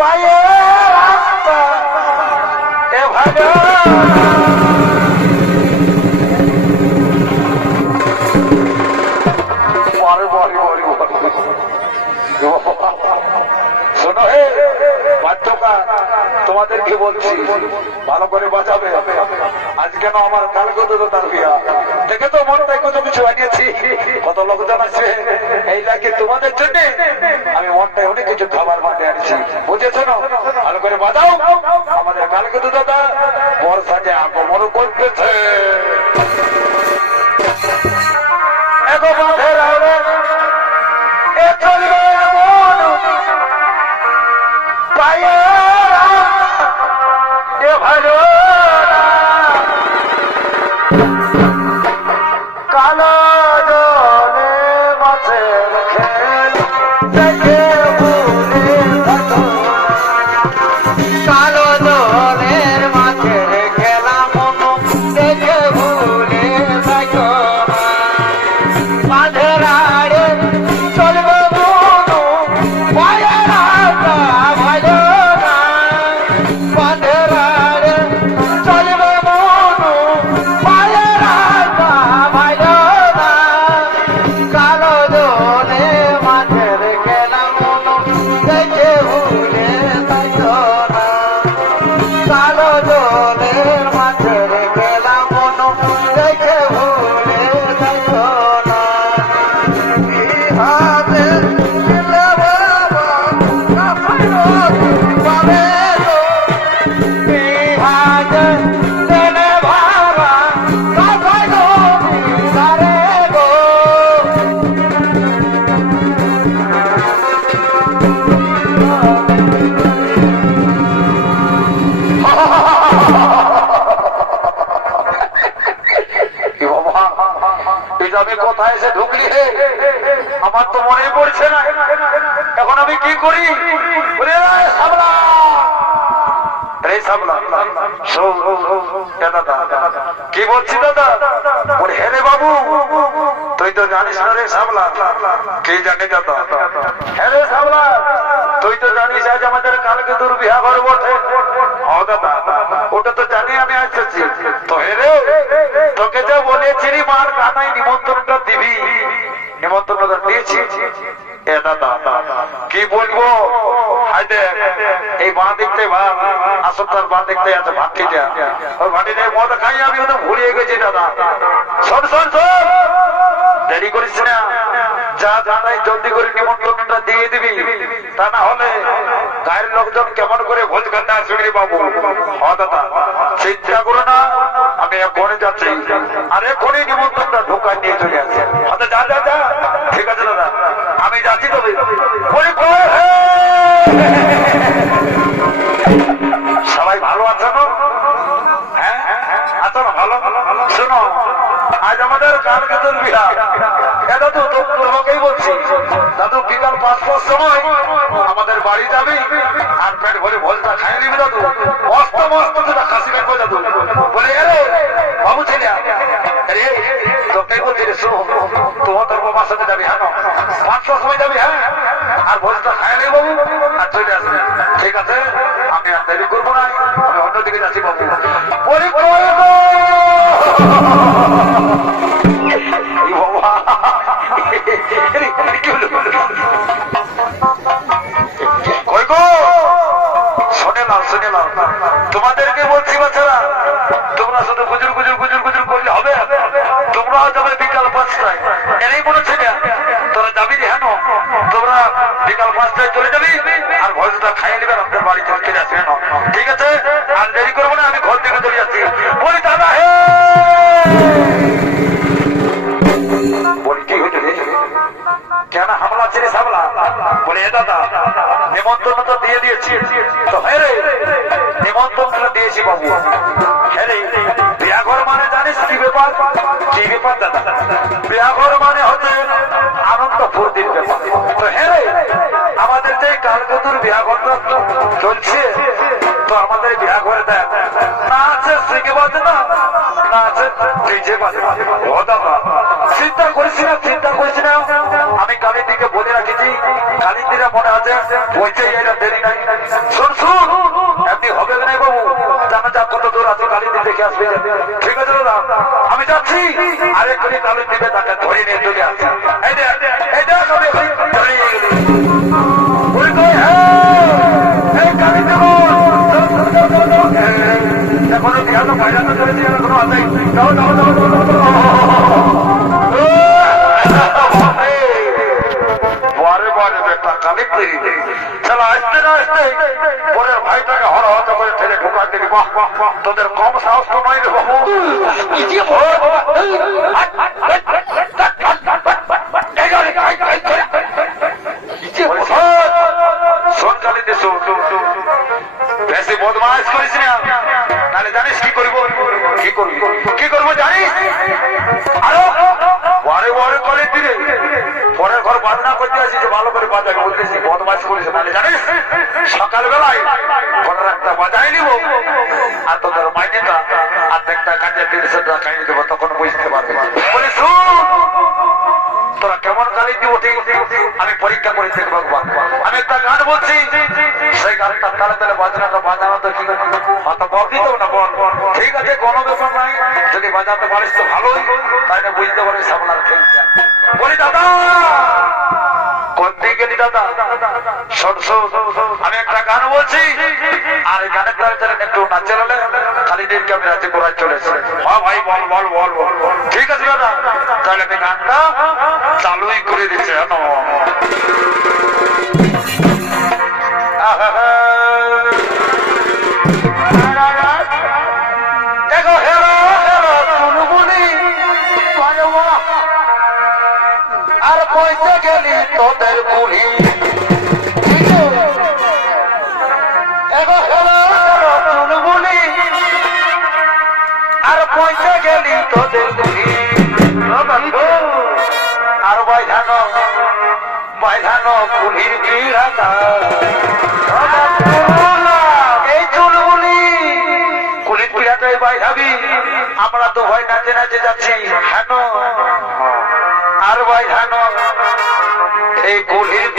পায়ে রাস্তা এ পরে শোনো হে তোমাদেরকে বলছি ভালো করে বাঁচাবে। আজ কেন আমার কালকে তো তার বিয়া দেখে তো মনটাই কত কিছু বানিয়েছি। কত লোকজন আছে এই লাগে তোমাদের জন্য আমি মনটাই অনেক কিছু খাবার মাঠে আনছি। বুঝেছ না? ভালো করে বাজাও আমাদের কাল কত দাদা বর্ষাকে আগমন করতেছে। এগো তুই তো জানিস সাবলা। কি জানি দাদা হে সাবলা। তুই তো জানিস আজ আমাদের কালকে তোর বিয়া ঘর বটে। ও দাদা ওটা তো জানি আমি আসতেছি তো হে রে তোকে যে বলেছিলি মার নিমন্ত্রণটা দিবি। নিমন্ত্রণটা দিয়েছি। এ দাদা কি বলব? এই বাঁ দেখতে ভাব আসল তার বাঁ দেখতে আছে ওই ভাটিতে মদ খাই আমি ওটা ভুলিয়ে গেছি দাদা। শোন শোন শোন। দেরি না যা জানাই জলদি করে নিমন্ত্রণটা দিয়ে দিবি। তা না হলে গায়ের লোকজন কেমন করে ভোজ খাতে আসবে রে বাবু দাদা, চিন্তা করো না, আমি এখনই যাচ্ছি। আর এখনই নিমন্ত্রণটা ঢোকায় নিয়ে চলে আসছে ভোজটা খাই চলে চলে আসবে ঠিক আছে? আর দেরি করব না, আমি ঘর থেকে চলে যাচ্ছি। বলি, দাদা, হে! বলি, কি হয়েছে কেন হামলা ছেড়ে সামলা? বলে দাদা নিমন্ত্রণ তো দিয়ে দিয়েছি। তো হ্যাঁ রে নিমন্ত্রণ দিয়েছি বাবু। হ্যাঁ বিয়াঘর মানে জানিস কি ব্যাপার? কি ব্যাপার দাদা? বিয়াঘর মানে হচ্ছে আনন্দ ফুর্তির ব্যাপার। তো হ্যাঁ রে সাথে কালকেতুর বিয়া ঘটনা চলছে। তো আমাদের বিয়া ঘরে দেয়। না আছে শ্রীকে বাজে না না আছে ডিজে বাজে চিন্তা করছি না, চিন্তা করছি না। আমি কালীর দিকে বলে রাখিছি কালীর দিকে মনে আছে বইছে এটা দেরি নাই। শুন শুন, এমনি হবে না বাবু। জানা যাক কত দূর আছে কালীর দিকে দেখে আসবে। ঠিক আছে, দাদা, আমি যাচ্ছি। আরেক করে কালীর দিকে তাকে ধরে নিয়ে চলে আসছি। এই দেখ এই দেখ, আমি ধরে নিয়ে গেলি। Obrigado, Bahia, da Doideira, Grossa, hein? Não, não, não, não. তাহলে তো বাজানো তো কি হতভগ্নিত বল। ঠিক আছে, কোনো ব্যাপার নাই। যদি বাজাতে পারিস তো ভালোই। তাই না বুঝতে পারিস আপনার বলি দাদা! কোন গেলি দাদা? আমি একটা গান বলছি। আর এই গানের তারা একটু নাচে হলে খালি দিনকে আমি রাতে করার চলেছে হ্যাঁ ভাই, বল বল বল বল। ঠিক আছে দাদা। তাহলে আমি গানটা চালুই করে দিচ্ছে, জানো। বাইধানো বাইধানো কুলির এই আমরা তো ভয় নাচে নাচে যাচ্ছি। হ্যানো আর বাইধানো এই কুলির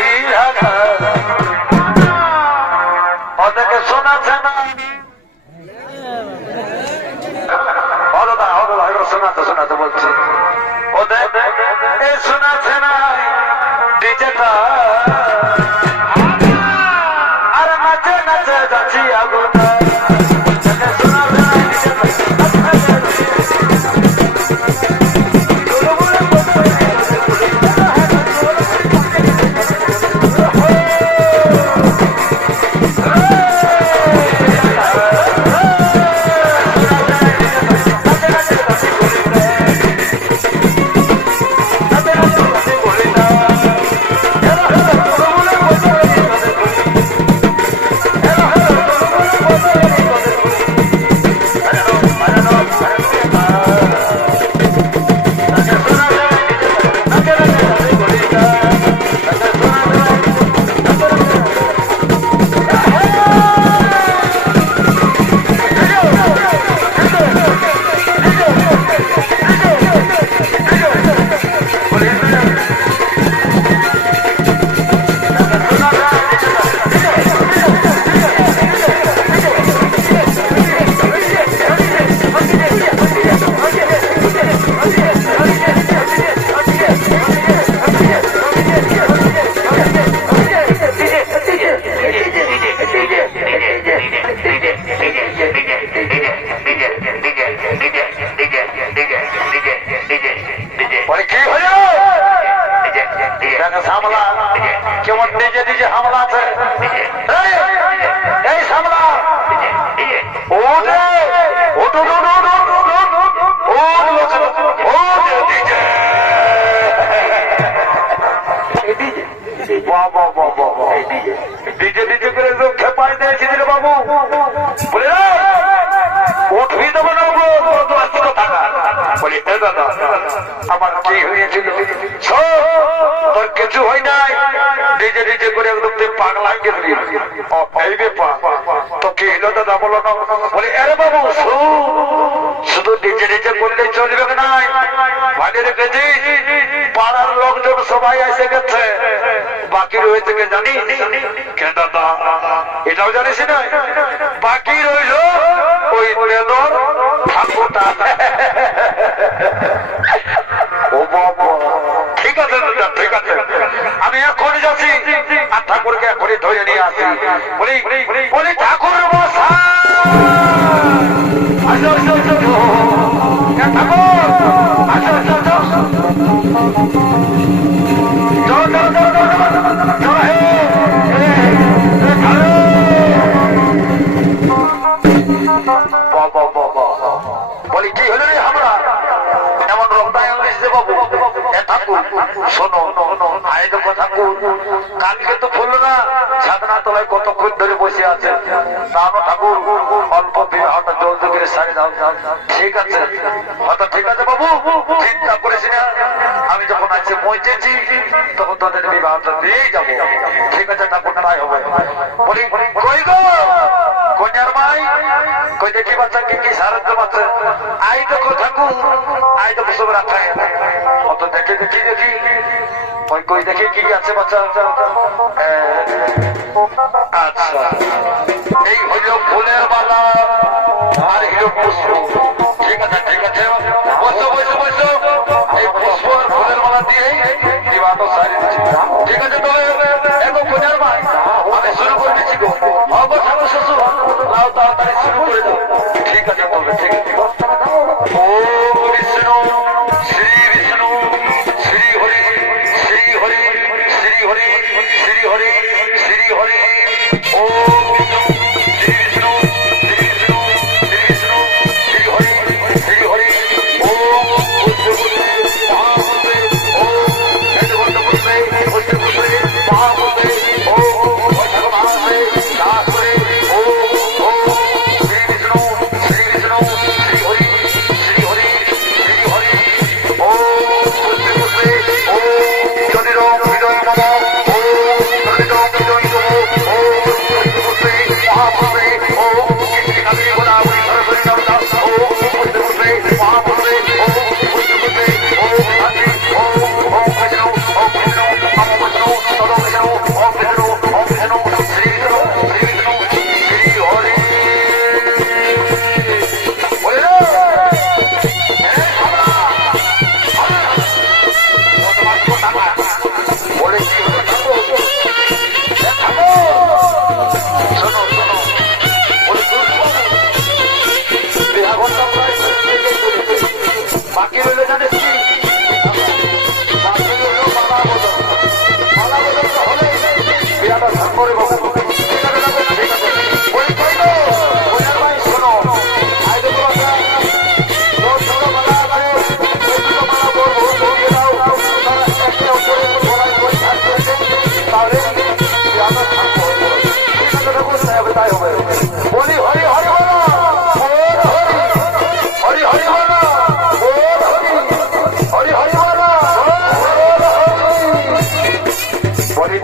ওদেরকে শোনাচ্ছে না শোনাতে শোনাতে বলছি। कृष्ण कृष्ण डिजटा নিজে করলে চলবে নাই? মানে রেখেছি পাড়ার লোকজন সবাই এসে গেছে। বাকি রয়েছে কে জানি? কেন এটাও জানিস না? বাকি রইল ওই ঠাকুরটা। ঠিক আছে ঠিক আছে আমি এখনই যাচ্ছি। আর ঠাকুরকে এখনই ধরে নিয়ে আসি। বলি বলি ঠাকুর বসা Oh, oh, oh, oh, oh. ঠাকুর। কালকে তো ফুললো না ছাদনা তলায় কতক্ষণ ধরে বসে আছে। নাম ঠাকুর, অল্প বিবাহটা জলদি করে সারি দাও। ঠিক আছে হয়তো ঠিক আছে বাবু? চিন্তা করিস না। আমি যখন আছে পৌঁছেছি, তখন তোদের বিবাহটা দিয়েই যাব। ঠিক আছে ঠাকুর, তাই হবে। বলি, কই কন্যার মাই কই দেখি বাচ্চা, কি কি সাহায্য বাচ্চা? আই দেখো ঠাকুর, আই দেখো সব রাখা অত দেখে দেখি দেখি। ওই কই দেখি কি আছে বাচ্চা? আচ্ছা। এই হইল ফুলের মালা, আর হইল পুষ্প। ঠিক আছে ঠিক আছে। বসো বসো বসো। এই পুষ্প আর ফুলের মালা দিয়ে বিবাহ সারি। ঠিক আছে, তবে এখন ফুলের মাল। আমি শুরু করে দিচ্ছি গো। অবশ্য শ্বশুর তাড়াতাড়ি শুরু করে দাও। ঠিক আছে, তবে, ঠিক আছে।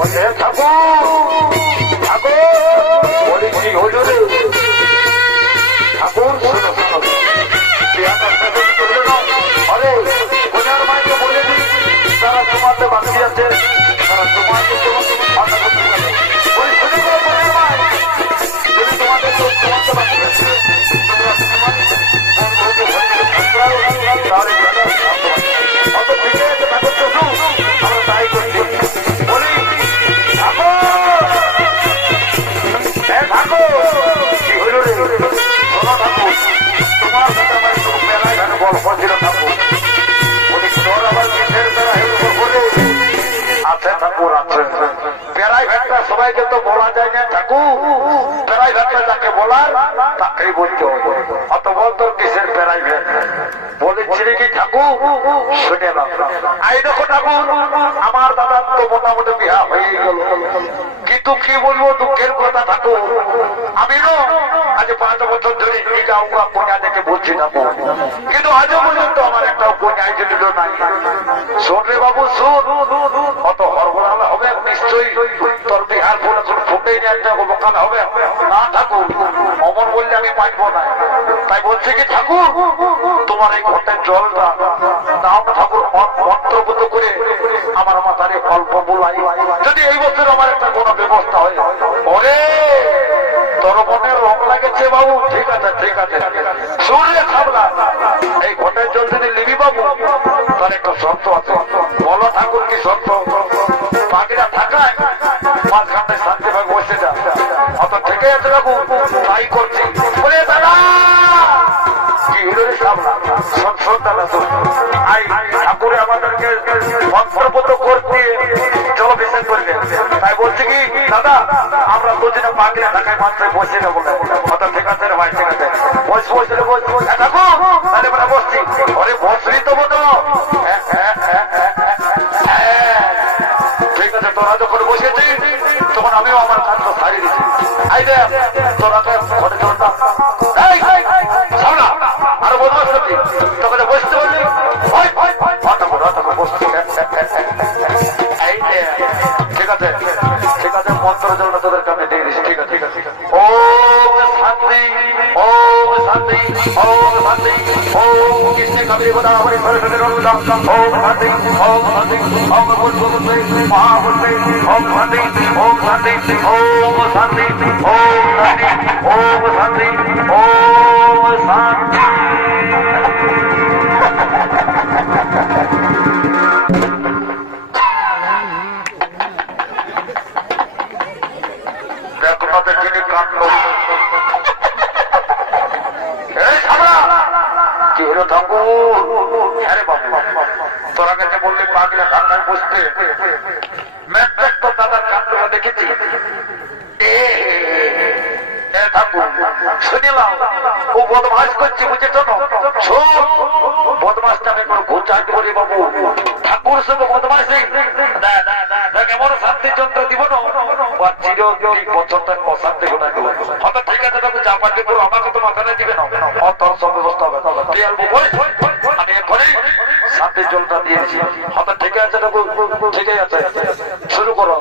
হরি। বলি হে তো বলা যায় না, ঠাকুর পেরাই ভেটটা যাকে বলার তাকেই বলতে হবে। অত বল তোর কিসের পেরাই ভেট বলেছিলি কি শুনে আই দেখো আমার দাদার তো মোটামুটি হয়ে গেল। কিন্তু কি বলব, দুঃখের কথা আমি আজ পাঁচ বছর ধরে বলছি না কিন্তু আজও পর্যন্ত আমার একটা কন্যা জন্য নাই। শোন রে বাবু, শোন। অত হরবরাল হবে নিশ্চয়ই। অমর বললে আমি পাইব না। তাই বলছি কি, ঠাকুর, তোমার এই ঘটের জলটা দাও না ঠাকুর, মন- করে আমার মাথারে অল্প বুলাই। যদি এই বছর আমার একটা কোনো ব্যবস্থা হয়, ওরে বাবু। ঠিক আছে ঠিক আছে। এই ঘটের জল যদি নিবি বাবু, তার একটা শর্ত আছে। বলো ঠাকুর কি শর্ত? তাই বলছি কি দাদা আমরা দুজনে পাগলে ঢাকায় মাত্রায় বসে নেব অত ঠিক আছে ভাই ঠিক আছে বস বস ঠাকুর তাহলে আমরা বসছি আরে বসলি তো হ্যাঁ। ঠিক আছে, তোরা যখন বসেছিস, তখন আমিও আমার কাজটা সারিয়ে দিচ্ছি ঠিক আছে ঠিক আছে মন্ত্র জলটা তোদের শান্তি ওম কৃষ্ণে কাবিরে গোদা হরে সরস্বতী রণদাম ওম শান্তি ওম শান্তি ওম বুদ্ধবুদ্ধে মহাবুদ্ধে ওম শান্তি ওম শান্তি ওম শান্তি ওম শান্তি ওম শান্তি ওম শান্তি তোরা কাছে বললি পাগলে ঢাকায় বসতে ম্যাট্রিক তো দাদার কাণ্ডটা দেখেছি। না? শোন শান্তি যন্ত্র দিব না। চির বছরটা অশান্তি গোটা ঠিক আছে আমাকে তো মাথায় দিবে না। অতর সব ব্যবস্থা হবে জলটা দিয়েছি। হয়তো ঠিক আছে তবু আছে। শুরু করো।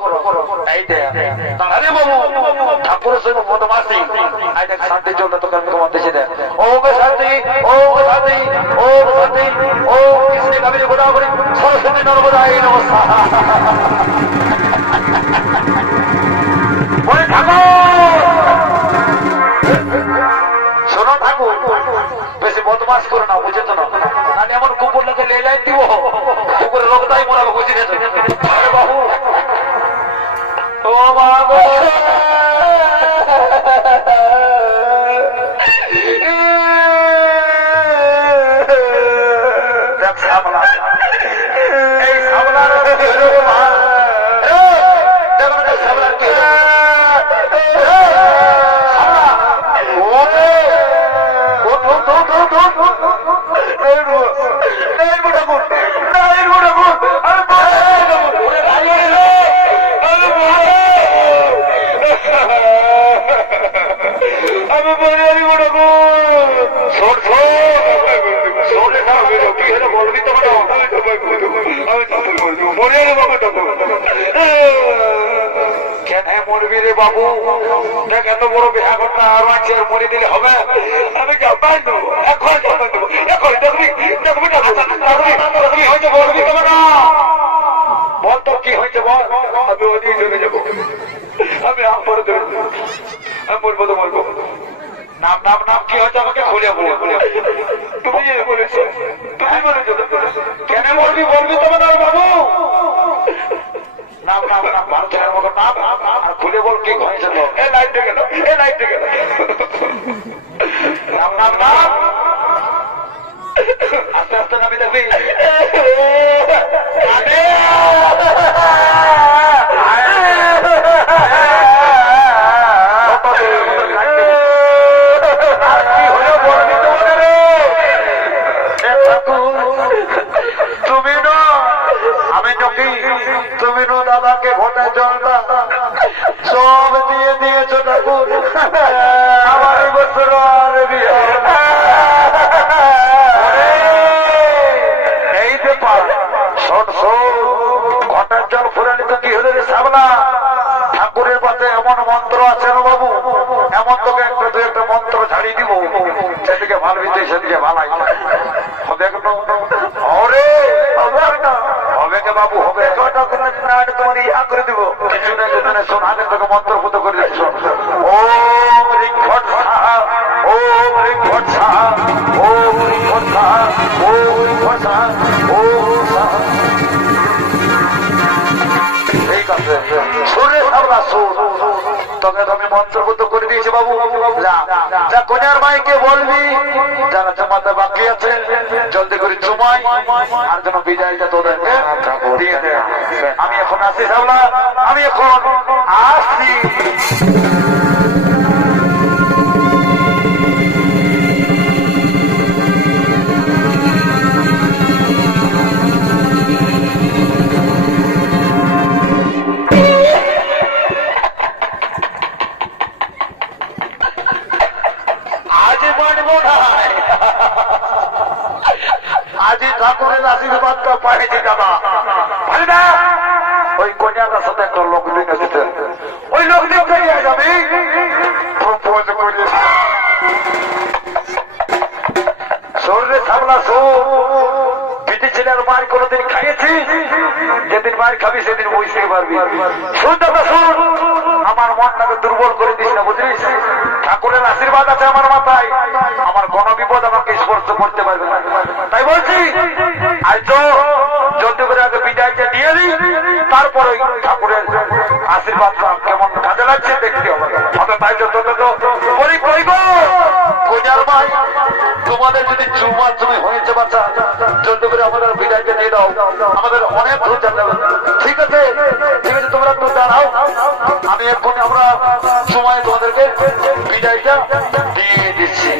শোনো ঠাকুর, বেশি বদমাস করে না, বুঝেছ না? আমি এমন লোকে লেলাই দিব। কুকুরের লোকটাই মরাবে বুঝি বাবু ও বাবু কি হয়েছে আমাকে বলে তুমি বলেছ। তুমি বলেছ। কেন বলবি? বলবি তো না বাবু। নাম নাম নাম ভারতের মতো নাম। আর খুলে বল কি হয়েছে তো। এ লাইটে গেল এ লাইটে গেল নাম নাম নাম। আস্তে আস্তে নামি দেখবি। হলো কনের মাইকে বলবি, যারা জমাতে বাকি আছে, জলদি করে জমাই, আর যেন বিদায়টা তোদেরকে আমি এখন আসি আমি এখন আসি। তোমাদের যদি চুমার তুমি হয়েছে বাচ্চা জন্য করে আমাদের বিদায় দিয়ে দাও। আমাদের অনেক ধরে ঠিক আছে? ঠিক আছে, তোমরা একটু দাঁড়াও। আমি এখন আমরা সময় তোমাদেরকে বিদায়টা দিয়ে দিচ্ছি।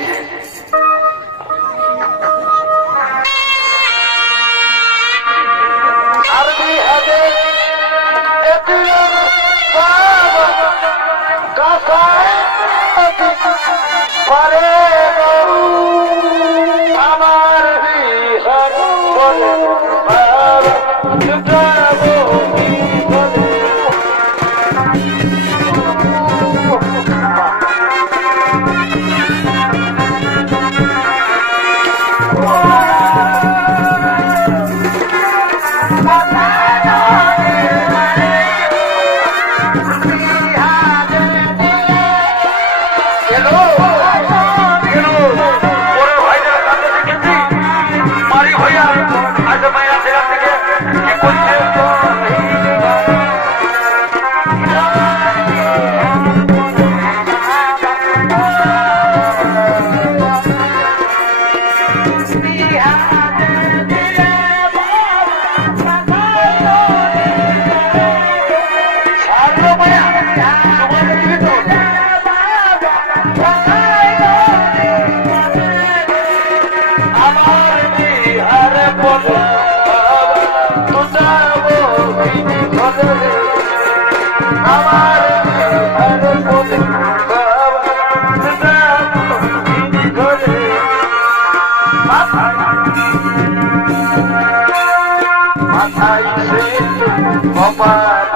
Pai.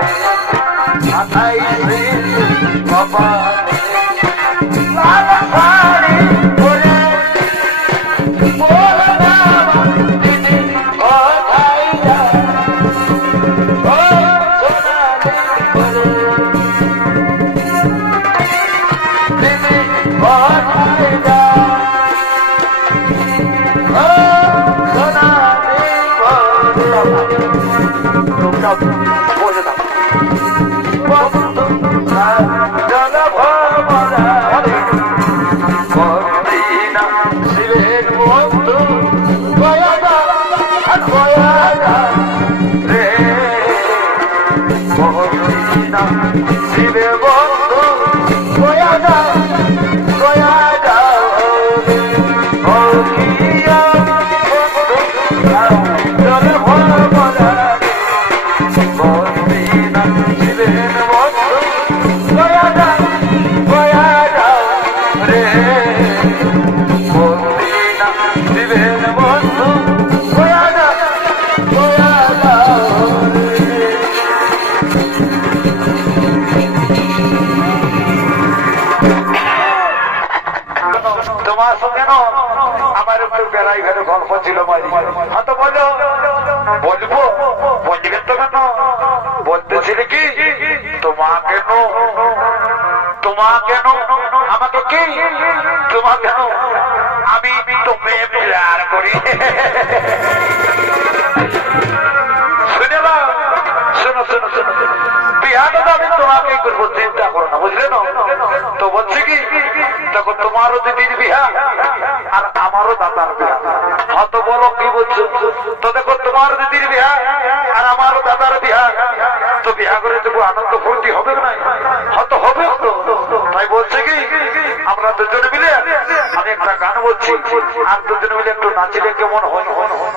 我会祈祷，你别剥夺我要让。তোকে প্যার করি। শুনে না শোনো শোনো শোনো বিহাটা আমি তোমাকেই করব, চিন্তা করো না, বুঝলে না? তো বলছে কি, দেখো, তোমারও দিদির বিহা আর আমারও দাদার বিহা হয়তো বলো কি বলছো? তো দেখো, তোমার দিদির বিহা আর আমারও দাদার বিহা তো বিহা করে দেখো আনন্দ ফুর্তি হবে না? হয়তো হবে তো। তাই বলছে কি আমরা দুজনে মিলে আমি একটা গান বলছি। আর দুজনে মিলে একটু নাচিলে কেমন হয়?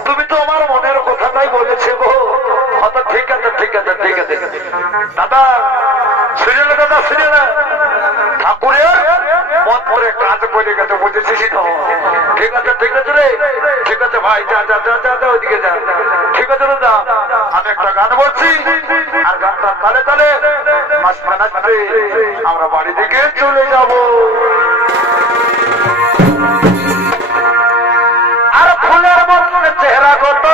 তুমি তো আমার মনের কথাটাই বলেছে গো। হয়তো ঠিক আছে ঠিক আছে ঠিক আছে। দাদা শুনে না দাদা শুনে না ঠাকুরের মন পরে কাজ করে গেছে, বুঝেছিস ঠিক আছে ঠিক আছে রে। ঠিক আছে ভাই যা যা যা যা, ওইদিকে যা। ঠিক আছে দাদা। গান বলছি। আর গানটা তালে তালে নাচতে নাচতে আমরা বাড়ি দিকে চলে যাব। আর ফুলের মতন চেহারা কত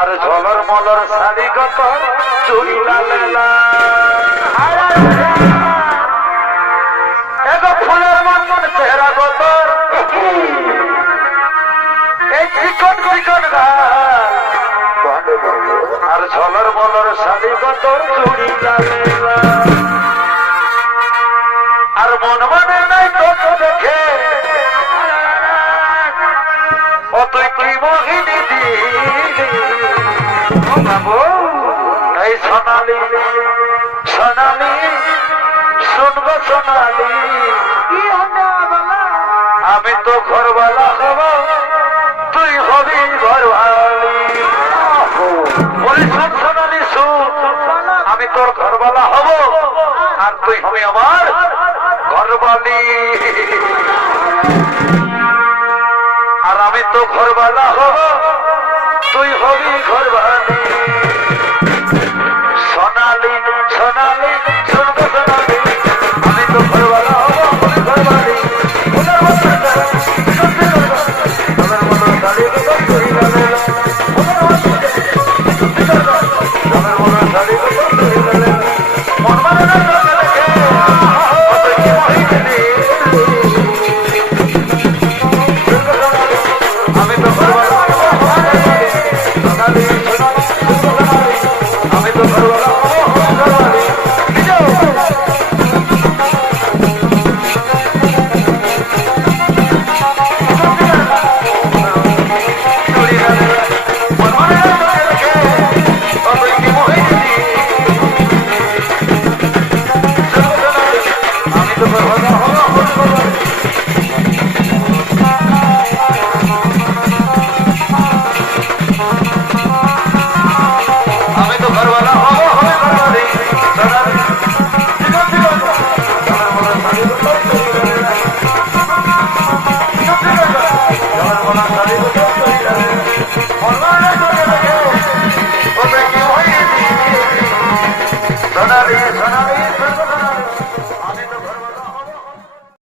আর ঝলর মলর শাড়ি কত চুরি লাল কত চুরি লাল। আর মন মানে নাই তো দেখে। ও তুই কি মোহিনী বাবু, এই সোনালি সোনালি, শুনব সোনালি। আমি তো ঘরওয়ালা হব, তুই হবি ঘরওয়ালি। বলি সোনালি, শুন। আমি তোর ঘরওয়ালা হব। আর তুই হবে আমার ঘরবালি